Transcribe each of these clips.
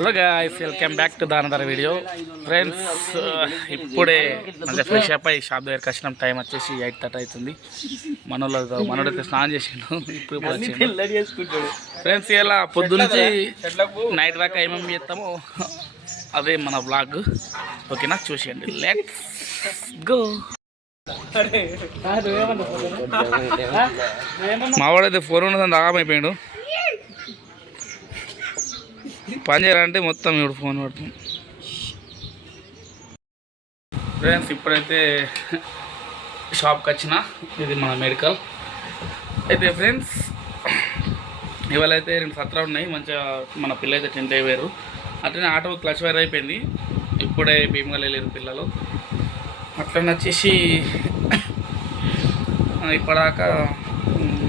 Hello guys, welcome back to another video. Friends, ఇప్పుడే మంచిగా fresh up అయ్యి shop దగ్గరికి వచ్చినాం. టైం వచ్చేసి 8:30 అవుతుంది. మనోడైతే స్నానం చేసిండు. ఇప్పుడు వచ్చిండు. ఫ్రెండ్స్, ఇలా పొద్దున్నుంచి నైట్ దాకా ఏమేమి చేస్తామో అదే మన బ్లాగ్. ఓకేనా, చూసేయండి. Let's go. మావాడైతే ఫోన్ ఉన్నదని దాగమైపోయాడు. పని చేయాలంటే మొత్తం ఇప్పుడు ఫోన్ పడుతుంది. ఫ్రెండ్స్, ఇప్పుడైతే షాప్కి వచ్చిన. ఇది మన మెడికల్ అయితే. ఫ్రెండ్స్, ఇవాళ అయితే 2 సత్రాలు ఉన్నాయి. మంచిగా మన పిల్లలు అయితే 10th అయిపోయారు. అట్లనే ఆటో క్లచ్ వైర్ అయిపోయింది. ఇప్పుడే భీమగా వెళ్ళారు పిల్లలు. అట్లనే వచ్చేసి ఇప్పటిదాకా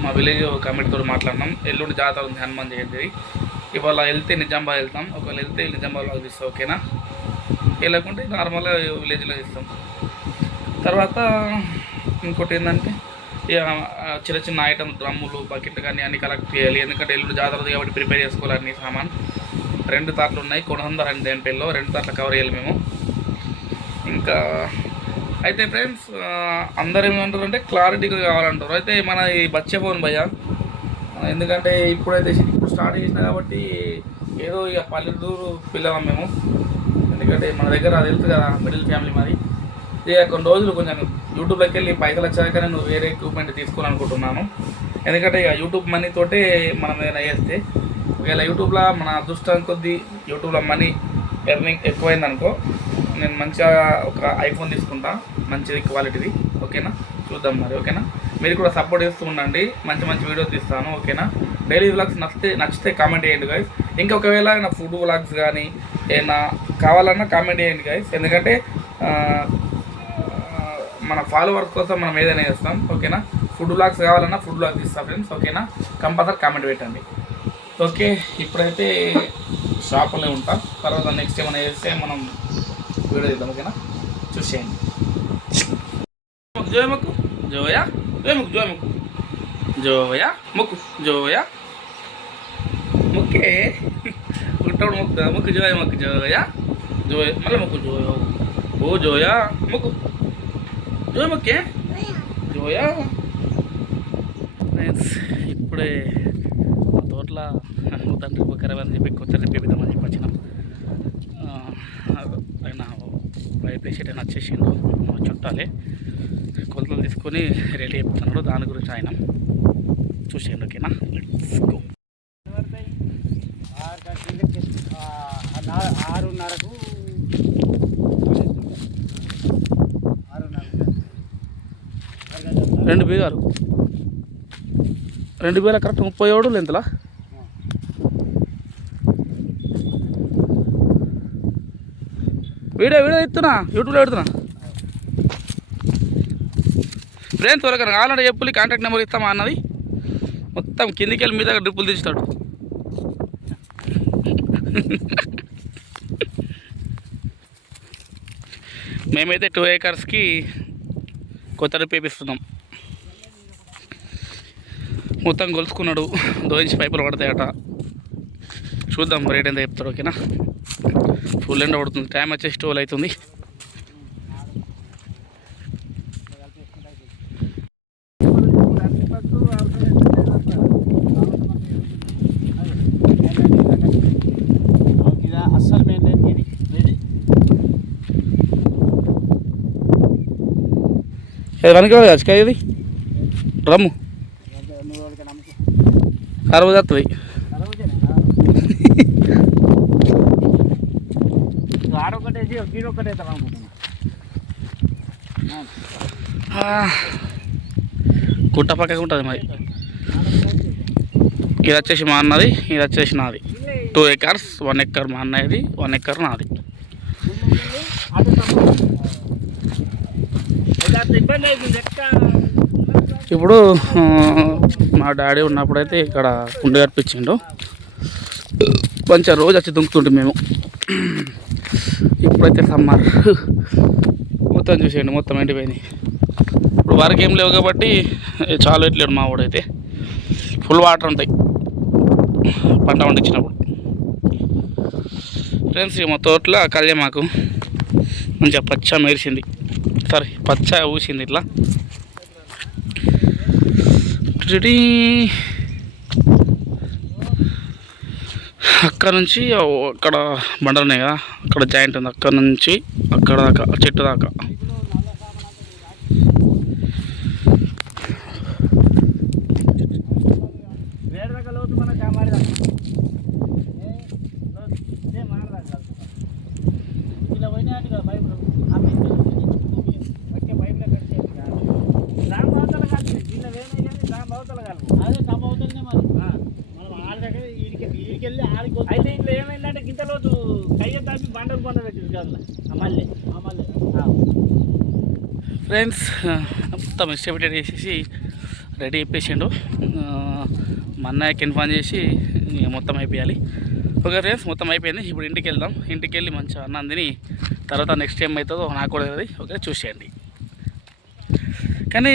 మా విలేజ్ కమిటీతో మాట్లాడినాం. ఎల్లుండి జాతర ఉంది, హనుమాన్ జయంతి. ఇవాళ వెళ్తే నిజామాబాద్ వెళ్తాం. ఒకవేళ వెళ్తే నిజామాబాద్లో తీస్తాం. ఓకేనా, వెళ్ళకుంటే నార్మల్గా విలేజ్లో తీస్తాం. తర్వాత ఇంకోటి ఏంటంటే చిన్న చిన్న ఐటమ్ డ్రమ్ములు, బకెట్లు కానీ అన్నీ కలెక్ట్ చేయాలి. ఎందుకంటే ఎల్లుండి జాతర కాబట్టి ప్రిపేర్ చేసుకోవాలి అన్ని సామాన్. 2 తాట్లు ఉన్నాయి. కొనహందర్ అండ్ దేనిపల్లిలో 2 తాట్లు కవర్ చేయాలి మేము. ఇంకా అయితే ఫ్రెండ్స్, అందరు ఏమంటారు అంటే క్లారిటీగా కావాలంటారు. అయితే మన ఈ బచ్చే ఫోన్ భయ్యా, ఎందుకంటే ఇప్పుడైతే ఇప్పుడు స్టార్ట్ చేసినా కాబట్టి ఏదో ఇక పల్లెటూరు పిల్లలం మేము. ఎందుకంటే మన దగ్గర అది తెలుసు కదా, మిడిల్ ఫ్యామిలీ మరి. ఇక కొన్ని రోజులు కొంచెం యూట్యూబ్లోకి వెళ్ళి పైసలు వచ్చాకనే నువ్వు వేరే ఎక్విప్మెంట్ తీసుకోవాలనుకుంటున్నాను. ఎందుకంటే ఇక యూట్యూబ్ మనీతోటే మనం ఏదైనా చేస్తే, ఒకవేళ యూట్యూబ్లో మన అదృష్టం కొద్దీ యూట్యూబ్లో మనీ ఎర్నింగ్ ఎక్కువైందనుకో, నేను మంచిగా ఒక ఐఫోన్ తీసుకుంటా, మంచిది క్వాలిటీది. ఓకేనా, చూద్దాం మరి. ఓకేనా, మీరు కూడా సపోర్ట్ చేస్తూ ఉండండి. మంచి మంచి వీడియోస్ తీస్తాను. ఓకేనా, డైలీ వ్లాగ్స్ నచ్చితే కామెంట్ చేయండి గైస్. ఇంకా ఒకవేళ నా ఫుడ్ వ్లాగ్స్ కానీ ఏమైనా కావాలన్నా కామెంట్ చేయండి గైస్. ఎందుకంటే మన ఫాలోవర్స్ కోసం మనం ఏదైనా చేస్తాం. ఓకేనా, ఫుడ్ వ్లాగ్స్ కావాలన్నా ఫుడ్ వ్లాగ్స్ ఇస్తాం ఫ్రెండ్స్. ఓకేనా, కంపల్సరీ కామెంట్ పెట్టండి. ఓకే, ఇప్పుడైతే షాప్లో ఉంటాం. తర్వాత నెక్స్ట్ ఏమైనా చేస్తే మనం వీడియో చేద్దాం. ఓకేనా, చూసేయండి. జోయ మొక్కు, జోయా జోయముక్కు, జోయముక్కు, జోయా మొక్కు, జోయా మొక్కే ఉంటాడు. మొక్కు మొక్కు, జోయ మొక్కు, జోయా జోయ, మళ్ళీ మొక్కు, జోయ. ఓ జోయా మొక్కు, జోయ మొక్కే, జోయా. ఫ్రెండ్స్, ఇప్పుడే మా తోటలో తండ్రి బొక్కరవి అని చెప్పి కొత్త రేపిద్దామని చెప్పి వచ్చినాం. ఆయన వైపు వేసేట వచ్చేసిండు. మా చుట్టాలే కొలతలు తీసుకొని రెడీ చెప్తున్నాడు. దాని గురించి ఆయన చూసేయండి. ఓకేనా, లెట్స్ గో. 6:30కు 2 బీగాలు 2 బీగాల కరెక్ట్ 37 లెంతలా. వీడియో ఇస్తున్నా, యూట్యూబ్లో పెడుతున్నా. ఫ్రెండ్స్, ఎవరికైనా కావాలంటే చెప్పులు కాంటాక్ట్ నెంబర్ ఇస్తామా అన్నది. మొత్తం కిందికి వెళ్ళి మీ దగ్గర డ్రిప్పులు తీస్తాడు. మేమైతే 2 ఏకర్స్కి కొత్త డ్రిప్ వేపిస్తున్నాం. మొత్తం కొలుసుకున్నాడు. 2 ఇంచ్ పైపులు పడతాయట. చూద్దాం రేట్ ఎంత చెప్తాడు. ఓకేనా, ఫుల్ ఎండ పడుతుంది. టైం వచ్చేసి 12 అవుతుంది. వెనక వచ్చి ఇది రమ్ము ఖరాబ్ వస్తుంది. గుట్ట పక్కగా ఉంటుంది మరి. ఇది వచ్చేసి మా అన్నది, ఇది వచ్చేసి నాది. 2 ఏకర్స్, 1 ఎకర్ మా అన్నది, 1 ఎకర్ నాది. ఇప్పుడు మా డాడీ ఉన్నప్పుడైతే ఇక్కడ కుండ కనిపించిండు. కొంచెం రోజు వచ్చి దుంకుతుంటే మేము. ఇప్పుడైతే సమ్మర్ మొత్తం చూసేయండి, మొత్తం ఎండిపోయినాయి. ఇప్పుడు వరకు ఏం లేవు కాబట్టి చాలా ఎట్లేడు మా వాడైతే. ఫుల్ వాటర్ ఉంటాయి పంట పండించినప్పుడు. ఫ్రెండ్స్ మా తోటలో కళ్యామాకు మంచిగా పచ్చ మెరిసింది, పచ్చ ఊసింది ఇట్లా. అక్కడ నుంచి అక్కడ బండలు ఉన్నాయి కదా, అక్కడ జాయింట్ ఉంది, అక్కడ నుంచి అక్కడ దాకా చెట్టు దాకా. అయితే ఇంట్లో ఏమైందంటే గింత రోజు కయ్య తాపి బండలు బండ పెట్టింది కదా మళ్ళీ. ఫ్రెండ్స్ మొత్తం ఎస్టిమేటెడ్ చేసేసి రెడీ అయిపోయిండు. మన్నయ్యకి ఇన్ఫార్మ్ చేసి మొత్తం అయిపోయాలి. ఓకే ఫ్రెండ్స్, మొత్తం అయిపోయింది. ఇప్పుడు ఇంటికి వెళ్దాం. ఇంటికి వెళ్ళి మంచిగా అన్నం తిని తర్వాత నెక్స్ట్ ఏం అవుతుందో నాకు కూడా తెలియదు. ఓకే, చూసేయండి. కానీ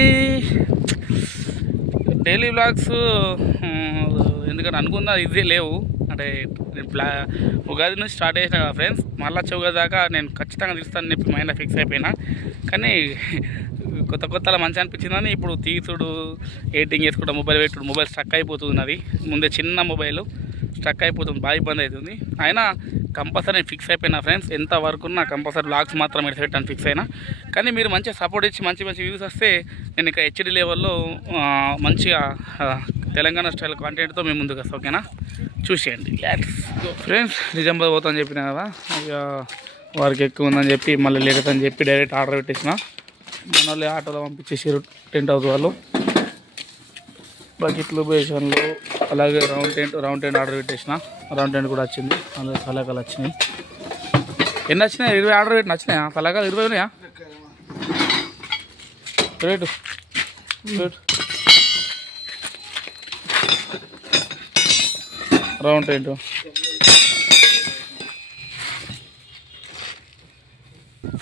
డైలీ వ్లాగ్స్ ఎందుకంటే అనుకున్నా ఇదే లేవు. అంటే నేను ఉగాది నుంచి స్టార్ట్ చేసిన కదా ఫ్రెండ్స్, మళ్ళీ ఉగాది దాకా నేను ఖచ్చితంగా తీస్తానని చెప్పి మైండ్లో ఫిక్స్ అయిపోయినా. కానీ కొత్తలో మంచిగా అనిపించిందని ఇప్పుడు తీసుడు, ఎడిటింగ్ చేసుకుంటా మొబైల్ పెట్టుడు, మొబైల్ స్ట్రక్ అయిపోతుంది. అది ముందే చిన్న మొబైల్ స్ట్రక్ అయిపోతుంది, బాగా ఇబ్బంది అవుతుంది. అయినా కంపల్సరీ నేను ఫిక్స్ అయిపోయినా ఫ్రెండ్స్, ఎంత వరకు ఉన్నా కంపల్సరీ వ్లాగ్స్ మాత్రం పెట్టాను ఫిక్స్ అయినా. కానీ మీరు మంచిగా సపోర్ట్ ఇచ్చి మంచి వ్యూస్ వస్తే నేను ఇంకా హెచ్డి లెవెల్లో మంచిగా తెలంగాణ స్టైల్ కాంటెంట్తో మేము ముందుకు వస్తాం. ఓకేనా, చూసేయండి. ఫ్రెండ్స్, నిజామాబాద్ పోతామని చెప్పినా కదా, ఇక వారికి ఎక్కువ ఉందని చెప్పి మళ్ళీ లేదని చెప్పి డైరెక్ట్ ఆర్డర్ పెట్టేసిన. మన వాళ్ళు ఆటోలో పంపించేసారు, టెంట్ హౌస్ వాళ్ళు. బకెట్లు, బేషన్లు, అలాగే రౌండ్ టెంట్ ఆర్డర్ పెట్టేసిన. రౌండ్ టెంట్ కూడా వచ్చింది. అలాగే సలాకాలు వచ్చినాయి. ఎన్ని వచ్చినాయి? 20 ఆర్డర్ పెట్టి వచ్చినాయా సలాకాలు? 20 ఉన్నాయా? Rate round tent.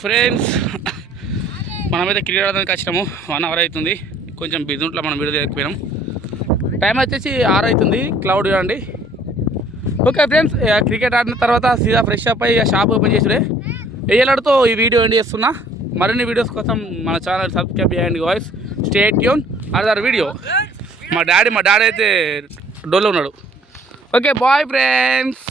ఫ్రెండ్స్, మనమైతే క్రికెట్ ఆడడానికి వచ్చినాము. 1 అవర్ అవుతుంది. కొంచెం బిజీ ఉంట్లో మనం వీడియో దగ్గరిపోయినాం. టైం వచ్చేసి 6 అవుతుంది. క్లౌడ్ చూడండి. ఓకే ఫ్రెండ్స్, క్రికెట్ ఆడిన తర్వాత సీదా ఫ్రెష్ అప్ అయ్యి షాప్ ఓపెన్ చేసుడే వేయలాడుతో ఈ వీడియో ఎండ్ చేస్తున్నా. మరిన్ని వీడియోస్ కోసం మన ఛానల్ సబ్స్క్రైబ్ చేయండి guys. Stay tune other video. మా డాడీ అయితే డోలో ఉన్నాడు. Okay, bye friends.